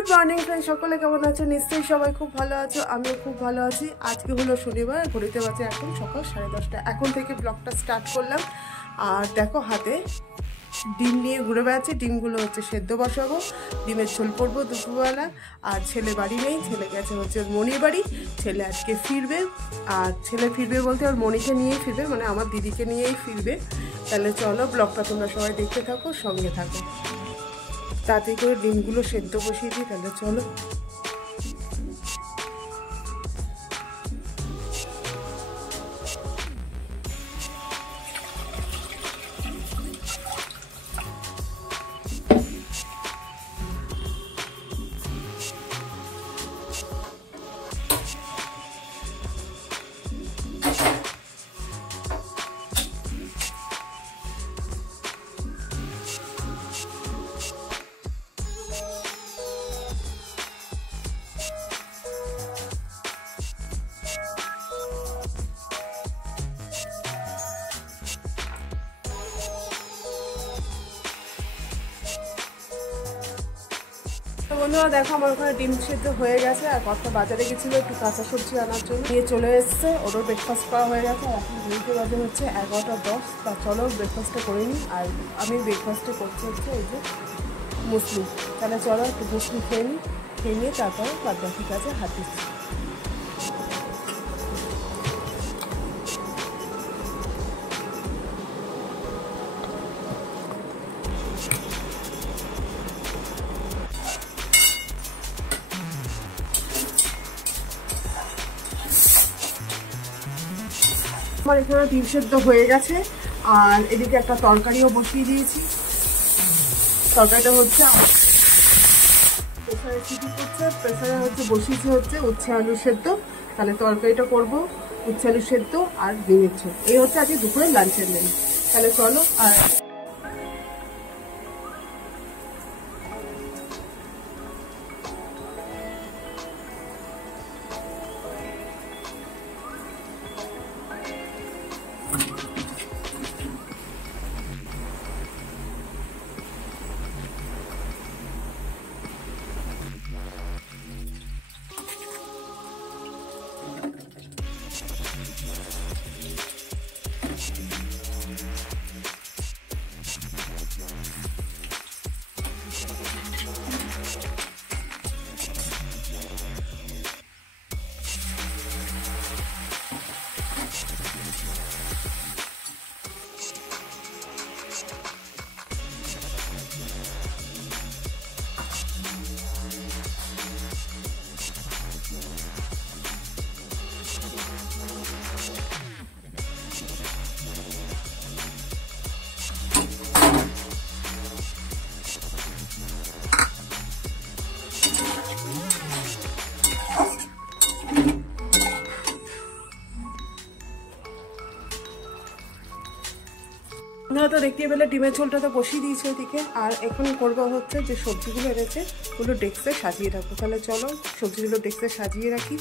Good morning friend, সকলে কেমন আছো? নিশ্চয়ই সবাই খুব ভালো আছো, আমিও খুব ভালো আছি। আজকে হলো শনিবার, ঘড়িতে বাজে এখন সকাল 10:30। এখন থেকে ব্লগটা স্টার্ট করলাম। আর দেখো হাতে ডিম নিয়ে ঘুরে বেড়াচ্ছি। ডিমগুলো হচ্ছে সেদ্ধ বসাবো, ডিমের ঝোল করবো দুপুরবেলা। আর ছেলে বাড়ি নেই, ছেলে গেছে হচ্ছে ওর মনির বাড়ি। ছেলে আজকে ফিরবে, আর ছেলে ফিরবে বলতে ওর মনিকে নিয়েই ফিরবে, মানে আমার দিদিকে নিয়েই ফিরবে। তাহলে চলো ব্লগটা তোমরা সবাই দেখতে থাকো, সঙ্গে থাকো। তাতে করে ডিমগুলো সেদ্ধ বসিয়ে দিই, তাহলে চলো। বন্ধুরা দেখো, আমার ওখানে ডিম সেদ্ধ হয়ে গেছে। আর কতটা বাজারে গেছিলো একটু কাঁচা সবজি আনার জন্য, নিয়ে চলে এসছে। ওরও ব্রেকফাস্ট করা হয়ে গেছে। আর এখন ঘড়িতে বাজে হচ্ছে 11:10। তা চলো ব্রেকফাস্টটা করে নিই। আর আমি ব্রেকফাস্টে করছি হচ্ছে এই যে মুসলি। তাহলে চলো একটু মুসলি খেয়ে নিই, খেয়ে নিয়ে তারপরে বাদ বাকি কাজে হাত দিচ্ছি। আমার এখানে ডিম সেদ্ধ হয়ে গেছে। আর এদিকে একটা তরকারিও বসিয়ে দিয়েছি। তরকারিটা হচ্ছে প্রেসারে সিটি করছে, প্রেসারে হচ্ছে বসিয়েছে হচ্ছে উচ্ছে আলু সেদ্ধ। তাহলে তরকারিটা করবো উচ্ছে আলু সেদ্ধ আর ডিমের ঝোল। এই হচ্ছে আজকে দুপুরে লাঞ্চের মেনু। তাহলে চলো। আর তো দেখতে পেলে ডিমের ঝোলটা তো বসিয়ে দিয়েছে ওদিকে। আর এখন করবো হচ্ছে যে সবজিগুলো এনেছে ওগুলো ডেস্কে সাজিয়ে রাখবো। তাহলে চলো সবজিগুলো ডেস্কে সাজিয়ে রাখি।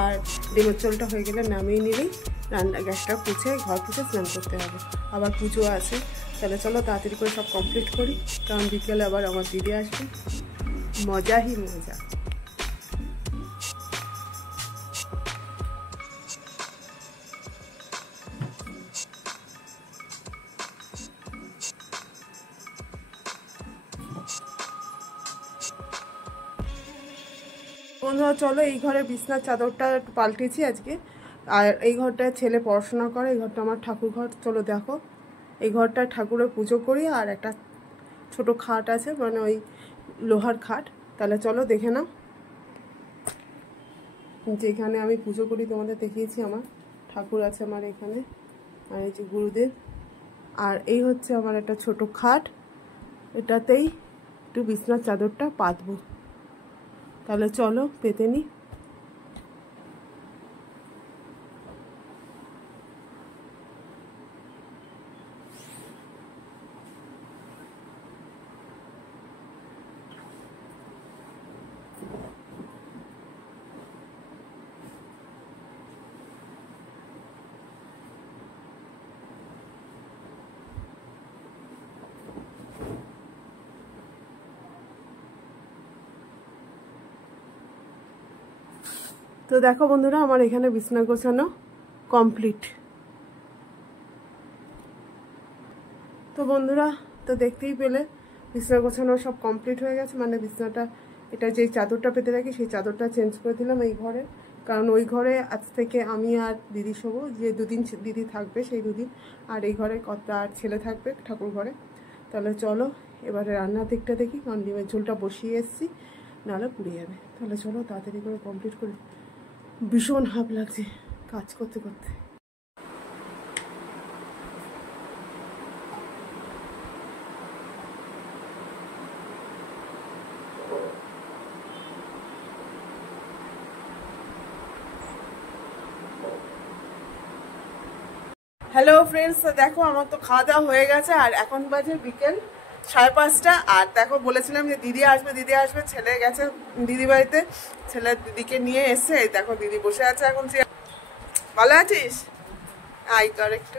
আর ডিমের ঝোলটা হয়ে গেলে নামিয়ে নিলেই রান্না গ্যাসটা পুছে ঘর পুছে স্নান করতে হবে। আবার পুজো আছে। তাহলে চলো তাড়াতাড়ি করে সব কমপ্লিট করি, কারণ বিকেলে আবার আমার দিদি আসবে। মজাই মজা। বন্ধুরা চলো, এই ঘরে বিছনার চাদরটা পাল্টেছি আজকে। আর এই ঘরটায় ছেলে পড়াশোনা করে, এই ঘরটা আমার ঠাকুর ঘর। চলো দেখো, এই ঘরটায় ঠাকুরের পুজো করি। আর একটা ছোট খাট আছে, মানে ওই লোহার খাট। তাহলে চলো দেখে নাও। যেখানে আমি পুজো করি তোমাদের দেখিয়েছি, আমার ঠাকুর আছে আমার এখানে। আর এই যে গুরুদেব। আর এই হচ্ছে আমার একটা ছোট খাট, এটাতেই একটু বিছনার চাদরটা পাতবো। তাহলে চলো পেতে নিই। তো দেখো বন্ধুরা, আমার এখানে বিছানা গোছানো কমপ্লিট। তো বন্ধুরা, তো দেখতেই পেলে বিছানা গোছানো সব কমপ্লিট হয়ে গেছে। মানে বিছানাটা, এটা যে চাদরটা পেতে রাখি সেই চাদরটা চেঞ্জ করে দিলাম এই ঘরে, কারণ ওই ঘরে আজ থেকে আমি আর দিদি শোবো, যে দুদিন দিদি থাকবে সেই দুদিন, আর এই ঘরে কর্তা আর ছেলে থাকবে ঠাকুর ঘরে। তাহলে চলো এবারে রান্নার দিকটা দেখি, কারণ ডিমের ঝোলটা বসিয়ে এসেছি, নাহলে পুড়ে যাবে। তাহলে চলো তাড়াতাড়ি করে কমপ্লিট করি। ভীষণ হাঁপ লাগছে কাজ করতে করতে। হ্যালো ফ্রেন্ডস, দেখো আমার তো খাওয়া দাওয়া হয়ে গেছে, আর এখন বাজে বিকেল 5:30। আর দেখো বলেছিলাম যে দিদি আসবে, ছেলে গেছে দিদি বাড়িতে, ছেলে দিদিকে নিয়ে এসে দেখো দিদি বসে আছে এখন। ভালো আছিস? আই কর একটু।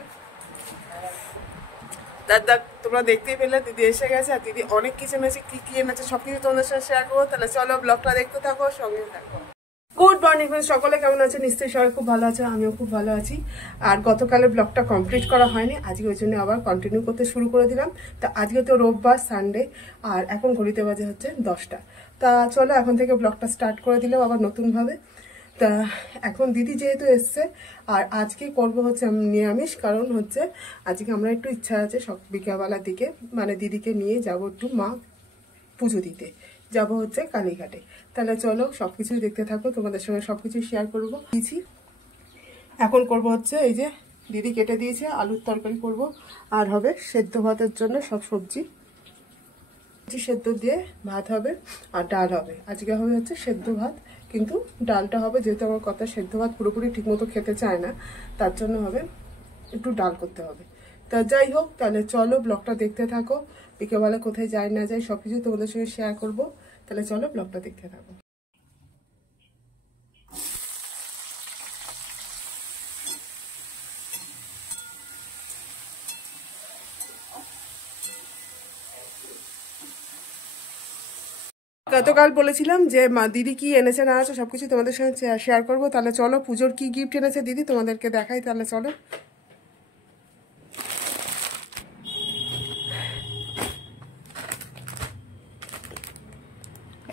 দাদা তোমরা দেখতেই পেলে দিদি এসে গেছে, আর দিদি অনেক কিছু এনেছে, কি কি এনেছে সব কিছু তোমাদের সাথে শেয়ার করবো। তাহলে চলো ব্লগটা দেখতে থাকো, সঙ্গে থাকো। গুড মর্নিং ফ্রেন্ডস, সকলে কেমন আছে? নিশ্চয়ই সবাই খুব ভালো আছে, আমিও খুব ভালো আছি। আর গতকালের ব্লগটা কমপ্লিট করা হয়নি, আজকে ওই জন্য আবার কন্টিনিউ করতে শুরু করে দিলাম। তা আজকে তো রোববার, সানডে, আর এখন ঘড়িতে বাজে হচ্ছে 10টা। তা চলো এখন থেকে ব্লগটা স্টার্ট করে দিলাম আবার নতুনভাবে। তা এখন দিদি যেহেতু এসছে, আর আজকে করব হচ্ছে নিরামিষ, কারণ হচ্ছে আজকে আমরা একটু ইচ্ছা আছে সব বিকেলবেলার দিকে, মানে দিদিকে নিয়ে যাব একটু মা পুজো দিতে যাব হচ্ছে কালীঘাটে। তাহলে চলো সবকিছু দেখতে থাকো, তোমাদের সঙ্গে সবকিছু শেয়ার করবো। এখন করব হচ্ছে এই যে দিদি কেটে দিয়েছে আলুর তরকারি করব, আর হবে সেদ্ধ ভাতের জন্য সব সবজি সেদ্ধ দিয়ে ভাত হবে, আর ডাল হবে। আজকে হবে হচ্ছে সেদ্ধ ভাত, কিন্তু ডালটা হবে, যেহেতু আমার কথা সেদ্ধ ভাত পুরোপুরি ঠিকমতো খেতে চায় না, তার জন্য হবে একটু ডাল করতে হবে। তা যাই হোক, তাহলে চলো ব্লগটা দেখতে থাকো। বিকেলবেলা কোথায় যাই না যাই সবকিছু তোমাদের সঙ্গে শেয়ার করব। তাহলে চলো ব্লগটা দেখতে থাকো। গতকাল বলেছিলাম যে মা দিদি কি এনেছে না আছে সবকিছু তোমাদের সঙ্গে শেয়ার করবো। তাহলে চলো পুজোর কি গিফট এনেছে দিদি তোমাদেরকে দেখাই। তাহলে চলো।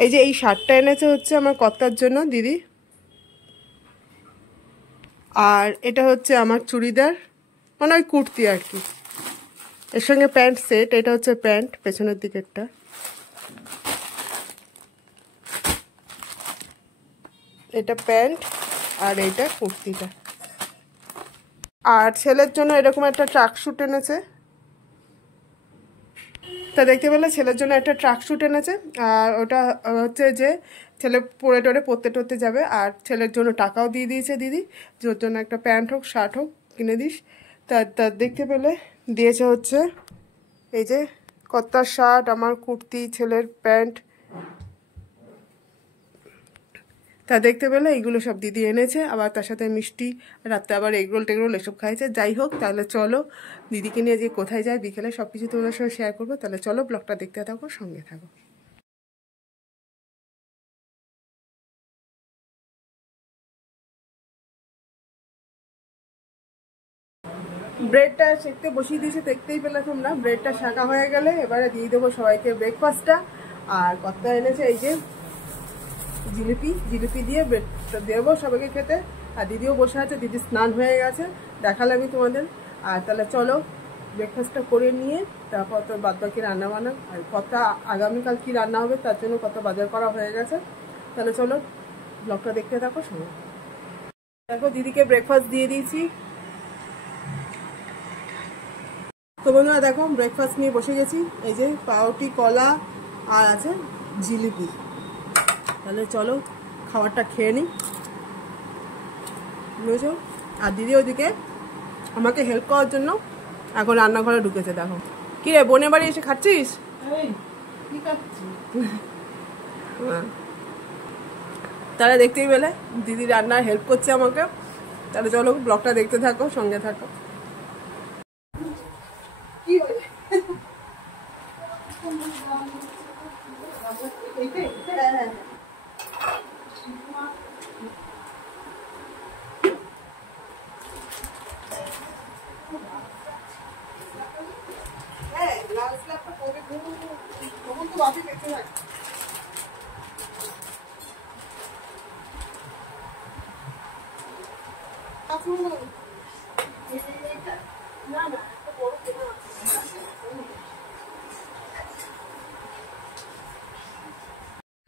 এই যে এই শার্টটা এনেছে হচ্ছে আমার কর্তার জন্য দিদি, আর এটা হচ্ছে আমার চুড়িদার, মানে ওই কুর্তি আর কি, এর সঙ্গে প্যান্ট সেট। এটা হচ্ছে প্যান্ট পেছনের দিকেরটা, এটা প্যান্ট, আর এইটা কুর্তিটা। আর ছেলের জন্য এরকম একটা ট্রাক স্যুট এনেছে। তা দেখতে পেলে ছেলের জন্য একটা ট্রাক স্যুট এনেছে, আর ওটা হচ্ছে যে ছেলে পরে টরে পরতে যাবে। আর ছেলের জন্য টাকাও দিয়ে দিয়েছে দিদি, যে ওর জন্য একটা প্যান্ট হোক শার্ট হোক কিনে দিস। তা দেখতে পেলে দিয়েছে হচ্ছে এই যে কর্তার শার্ট, আমার কুর্তি, ছেলের প্যান্ট। তা দেখতে পেলে এইগুলো সব দিদি এনেছে, আবার তার সাথে মিষ্টি, রাত্রে আবার এগরোল টেগরোল এসব খাইছে। যাই হোক, তাহলে চলো দিদিকে নিয়ে যে কোথায় যায় বিকেলে সব কিছু তোমাদের সঙ্গে শেয়ার করবো। তাহলে চলো ব্লগটা দেখতে থাকো, সঙ্গে থাকো। ব্রেডটা সেঁকতে বসিয়ে দিয়েছে, দেখতেই পেলে তোমরা। ব্রেডটা শাঁকা হয়ে গেলে এবারে দিয়ে দেবো সবাইকে ব্রেকফাস্টটা। আর কর্তা এনেছে এই যে জিলিপি দিয়ে ব্রেডটা দেবো সবাইকে খেতে। আর দিদিও বসে আছে, দিদি স্নান হয়ে গেছে, দেখালে আমি তোমাদের। আর তাহলে চলো ব্রেকফাস্টটা করে নিয়ে তারপর তো বাদ বাকি রান্না বান্না, আর কর্তা আগামীকাল কি রান্না হবে তার জন্য কত বাজার করা হয়ে গেছে। তাহলে চলো ব্লগটা দেখতে থাকো সঙ্গে। দেখো দিদিকে ব্রেকফাস্ট দিয়ে দিয়েছি। তো বন্ধুরা দেখো ব্রেকফাস্ট নিয়ে বসে গেছি, এই যে পাউরুটি, কলা, আর আছে জিলিপি। তাহলে চলো খাবারটা খেয়ে নিই, বুঝেছো। আর দিদি ওদিকে আমাকে হেল্প করার জন্য এখন রান্নাঘরে ঢুকেছে। দেখো কি রে, বোনের বাড়ি এসে খাচ্ছিস? তাহলে দেখতেই পেলে দিদি রান্নার হেল্প করছে আমাকে। তাহলে চলো ব্লগটা দেখতে থাকো, সঙ্গে থাকো।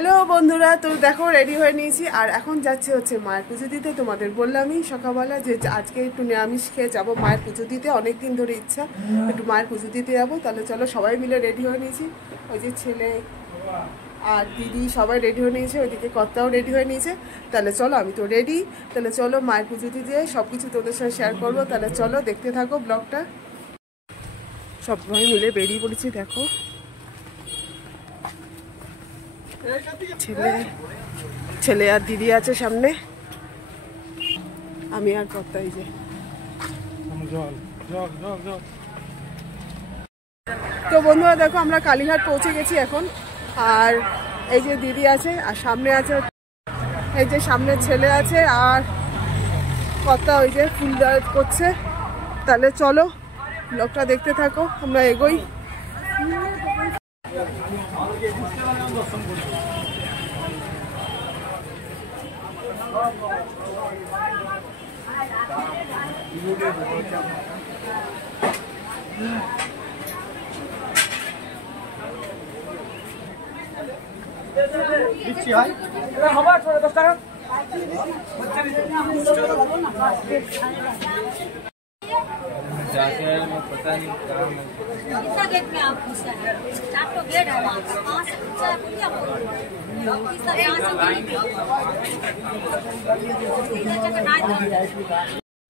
হ্যালো বন্ধুরা, তো দেখো রেডি হয়ে নিয়েছি আর এখন যাচ্ছে হচ্ছে মায়ের পুজো দিতে। তোমাদের বললামই সকালবেলা যে আজকে একটু নিরামিষ খেয়ে যাবো মায়ের পুজো দিতে, অনেকদিন ধরে ইচ্ছা একটু মায়ের পুজো দিতে যাবো। তাহলে চলো সবাই মিলে রেডি হয়ে নিয়েছি, ওই যে ছেলে আর দিদি সবাই রেডি হয়ে নিয়েছে, ওইদিকে কর্তাও রেডি হয়ে নিয়েছে। তাহলে চলো, আমি তো রেডি, তাহলে চলো মায়ের পুজো দিতে সব কিছু তোদের সাথে শেয়ার করবো। তাহলে চলো দেখতে থাকো ব্লগটা। সবাই মিলে বেরিয়ে পড়েছি, দেখো ছেলে আর দিদি আছে সামনে, আমি আর কর্তা। এই যে তো বন্ধুরা দেখো আমরা কালীঘাট পৌঁছে গেছি এখন। আর এই যে দিদি আছে আর সামনে আছে, এই যে সামনে ছেলে আছে আর কর্তা ওই যে ফুল করছে। তাহলে চলো ব্লগটা দেখতে থাকো, আমরা এগোই।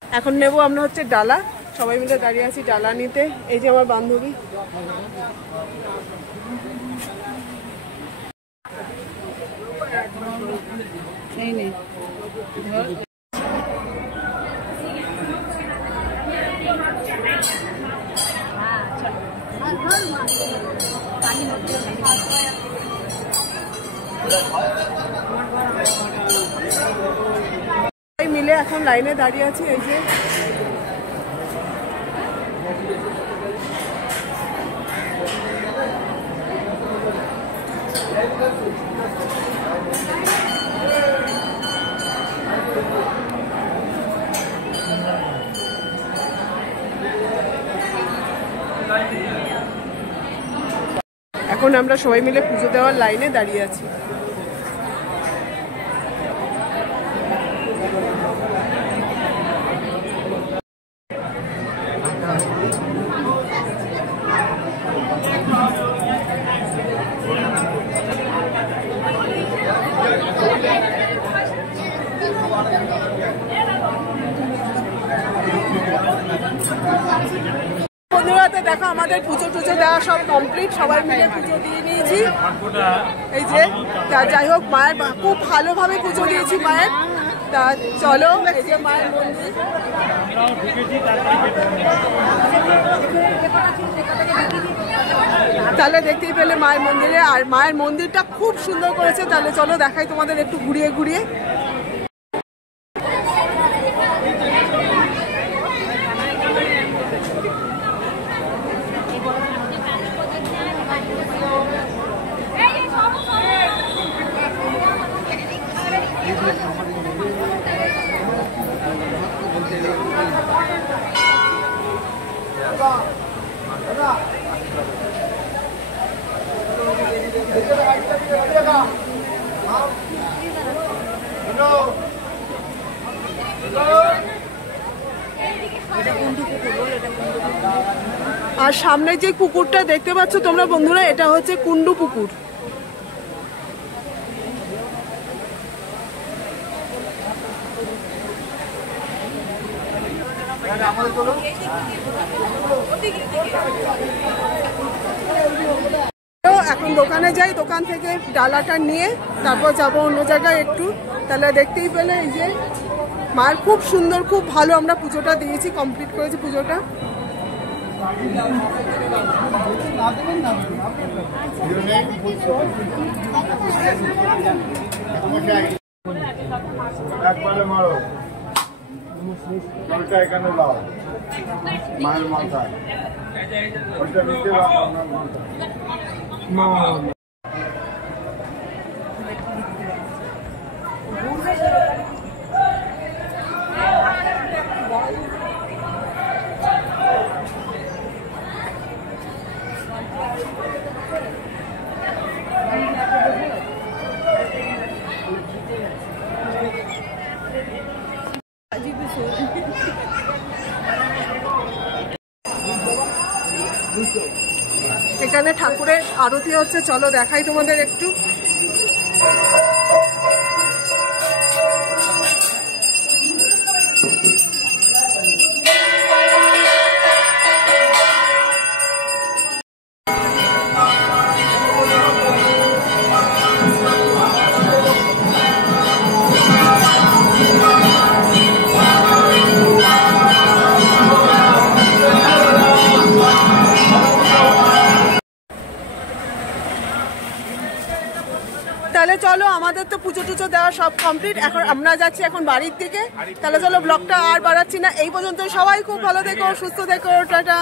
এখন নেব আমরা হচ্ছে ডালা, সবাই মিলে দাঁড়িয়ে আছি ডালা নিতে। এই যে আমার বান্ধবী, এই নে মিলে এখন লাইনে দাঁড়িয়ে আছি। এই যে এখন আমরা সবাই মিলে পুজো দেওয়ার লাইনে দাঁড়িয়ে আছি। বন্ধুরা দেখো আমাদের পুজো টুজো দেওয়া সব কমপ্লিট, সবাই মিলে পুজো দিয়ে নিয়েছি। এই যে যাই হোক মায়ের খুব ভালোভাবে পুজো দিয়েছি মায়ের। তা চলো, এই যে মায়ের মন্দির, তাহলে দেখতেই পেলে মায়ের মন্দিরে। আর মায়ের মন্দিরটা খুব সুন্দর করেছে। তাহলে চলো দেখাই তোমাদের একটু ঘুরিয়ে ঘুরিয়ে। আর সামনে যে পুকুরটা দেখতে পাচ্ছ তোমরা বন্ধুরা, এটা হচ্ছে কুন্ডু পুকুর। এখন দোকানে যাই, দোকান থেকে ডালাটা নিয়ে তারপর যাবো অন্য জায়গায় একটু। তাহলে দেখতেই পেলে এই যে মায়ের খুব সুন্দর, খুব ভালো আমরা পুজোটা দিয়েছি, কমপ্লিট করেছি পুজোটা। জলটা এখানে দাও মায়ের মাথায় ওইটা নিতে আপনার মাথায় এখানে ঠাকুরের আরতি হচ্ছে, চলো দেখাই তোমাদের একটু। তাহলে চলো, আমাদের তো পুজো টুজো দেওয়া সব কমপ্লিট, এখন আমরা যাচ্ছি এখন বাড়ির দিকে। তাহলে চলো, ব্লগটা আর বাড়াচ্ছি না, এই পর্যন্ত। সবাই খুব ভালো থেকো, সুস্থ থেকো, টাটা।